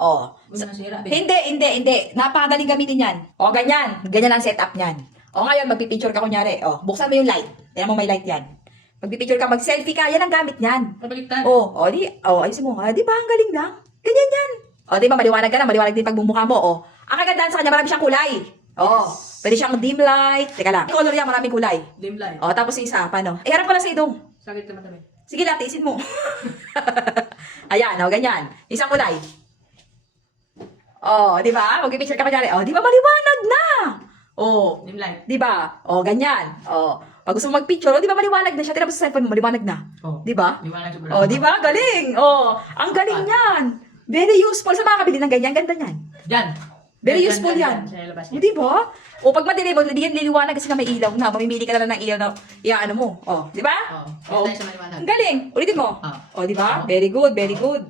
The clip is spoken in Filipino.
Oh. Huwag nasira, babe. Hindi. Napakadaling gamitin yan. O, ganyan. Ganyan ang setup niyan. O, ngayon, magpipicture ka kunyari. O, buksan mo yung light. Tingnan mo may light yan. Magpipicture ka, mag-selfie ka. Yan ang gamit niyan. Pabaliktad. Ayusin mo. Di ba? Ang galing lang. Ganyan yan. O, di ba? Maliwanag ka na. Maliwanag din pagbumukha mo. O, ang kagandahan sa kanya, marami siyang kulay. O, pwede siyang dim light. Teka lang. Color yan, maraming kulay. Dim light. O, tapos yung isa, paano? Iharap ko lang sa idong. Sakit ka matabi. Sige lang, tiisin mo. Ayan, ganyan. Isang kulay. Di ba? Mag-picture ka kunyari. Di ba maliwanag na? Dim light. Di ba? Ganyan. Pag gusto mo mag-picture, di ba maliwanag na siya? Tira mo sa cellphone mo, maliwanag na. Di ba? Liwanag sobra. Di ba? Galing. Ang galing yan. Very useful sa mga kabili ng ganyan. Ganda niyan. Diyan. Very useful yan. Sa labas niya. Di ba? Pag madilim, diyan liliwanag kasi na may ilaw na. Mamimili ka na lang ng ilaw na iaano mo. Di ba? Oo. Tayo sa maliwanag. Ang galing. Ulitin mo. Di ba? Very good, very good.